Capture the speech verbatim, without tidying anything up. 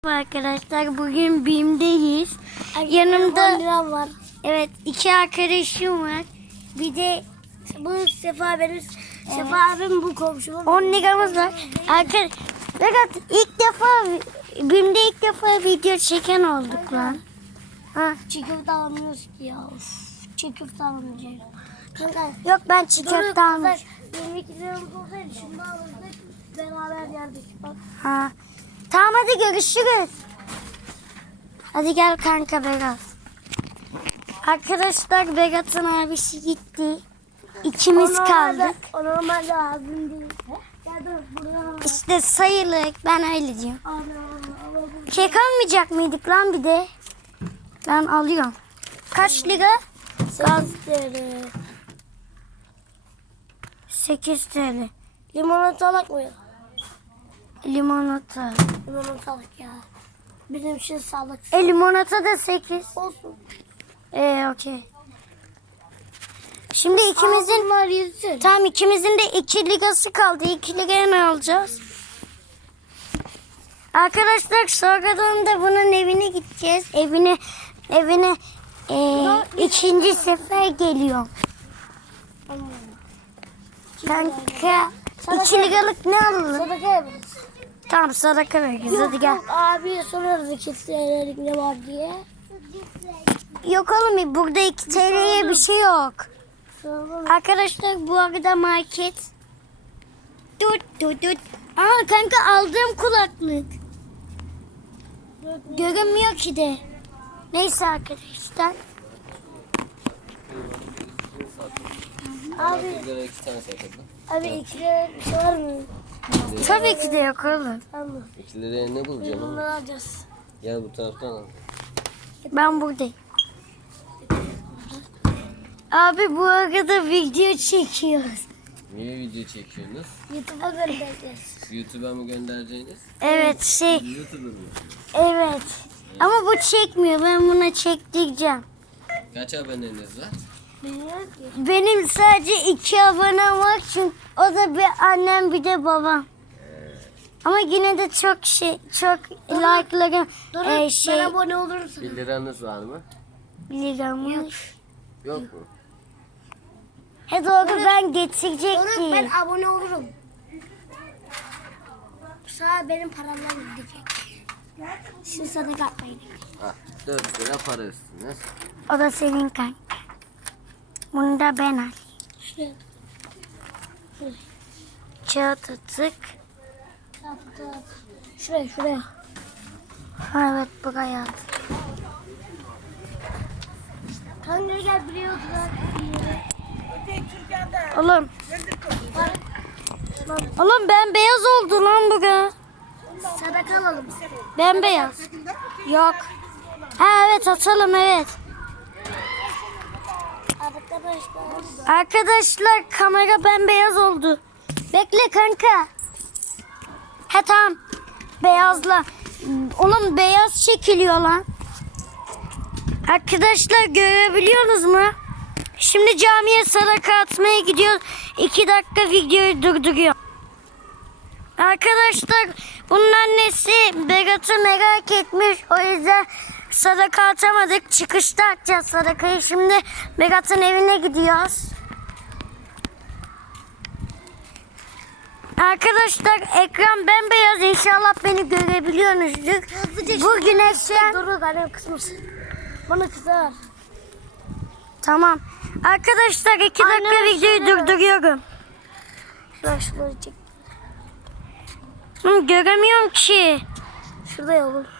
Arkadaşlar bugün BİM'deyiz. Yanımda var. Evet, iki arkadaşım var. Bir de bu Sefa benim. Evet. Sefa abim bu komşum. on liramız var. Arkadaşlar fakat ilk defa BİM'de ilk defa video çeken olduk lan. Ha. Çiğ köfte alamıyoruz ki ya. Of. Çiğ köfte alamayacağım. Yok ben çiğ köfte almış. yirmi iki liramız olsaydı şunu alırdık. Beraber yerdik. Bak. Ha. Tamam hadi görüşürüz. Hadi gel kanka Berat. Arkadaşlar Berat'ın abisi gitti. İkimiz o kaldık. O normalde abim değil. Ya da burada. İşte sayılır. Ben öyle diyorum. Kek almayacak mıydık lan bir de? Ben alıyorum. Kaç lira? sekiz TL. sekiz TL. Limonata alak mı ya? Limonata. Limonata alak ya. Bizim için sağlık. E limonata da sekiz. Olsun. Ee okey. Şimdi ikimizin var yüzü. tam ikimizin de iki ligası kaldı. iki ligaya ne alacağız? Arkadaşlar sonradan da bunun evine gideceğiz. Evine evine ee, ikinci sefer geliyorum. Kanka iki ligalık ne alalım? Sadaka yaparız. Tamam sadaka veririz. Hadi gel. Abiye soruyoruz iki TL'lik ne var diye. Yok oğlum burada iki T L'ye bir şey yok. Soralım. Arkadaşlar bu arada market. Tut tut tut. Aa kanka aldığım kulaklık. Görünmüyor ki de. Neyse arkadaşlar. Abi, iki tane sakladın. abi iki lira bir şey var mı? Tabii ki de yok oğlum. Tamam. iki liraya ne bulacaksın oğlum? Bunları alacağız. Gel bu taraftan al. Ben buradayım. Abi bu arada video çekiyoruz. Niye video çekiyorsunuz? YouTube'a göndereceğiz. YouTube'a mı göndereceğiniz? Evet şey YouTuber mı? evet. Ama bu çekmiyor. Ben buna çektireceğim. Kaç aboneniz var? Bilmiyorum ki. Benim sadece iki abonem var çünkü o da bir annem bir de babam. Ama yine de çok şey çok like'larım Doruk e, ben şey abone olursun. bir liranız var mı? lirammış. Yok mu? He doğru ben Doruk ben getirecektim. abone olurum. Sağ benim paramdan gidecek. Şu sadaka atmayın. Ah, dört lira para üstüne. O da senin kanka. Bunu da ben alayım. Şuraya. Kağıt atık. At, at. Şuraya şuraya. Ha, evet buraya at. Kanka gel biliyordu lan. Oğlum. Oğlum ben beyaz oldu lan bugün. Sadaka alalım. Ben beyaz. Yok. Ha evet atalım evet. Arkadaşlar. Arkadaşlar kamera bembeyaz oldu. Bekle kanka. He tamam. Beyazla. Oğlum beyaz çekiliyor lan. Arkadaşlar görebiliyorsunuz mu? Şimdi camiye sadaka atmaya gidiyoruz. İki dakika videoyu durduruyor. Arkadaşlar bunun annesi Berat'ı merak etmiş. O yüzden sadaka atamadık. Çıkışta atacağız sadakayı. Şimdi Berat'ın evine gidiyoruz. Arkadaşlar ekran bembeyaz. İnşallah beni görebiliyorsunuzdur. Bu güneşten... Dur annem kısmasın. Bana kızar. Tamam. Arkadaşlar iki Annem dakika videoyu şöyle- durduruyorum. Şuraya şuraya çek. Hı, göremiyorum ki. Şurada ya oğlum.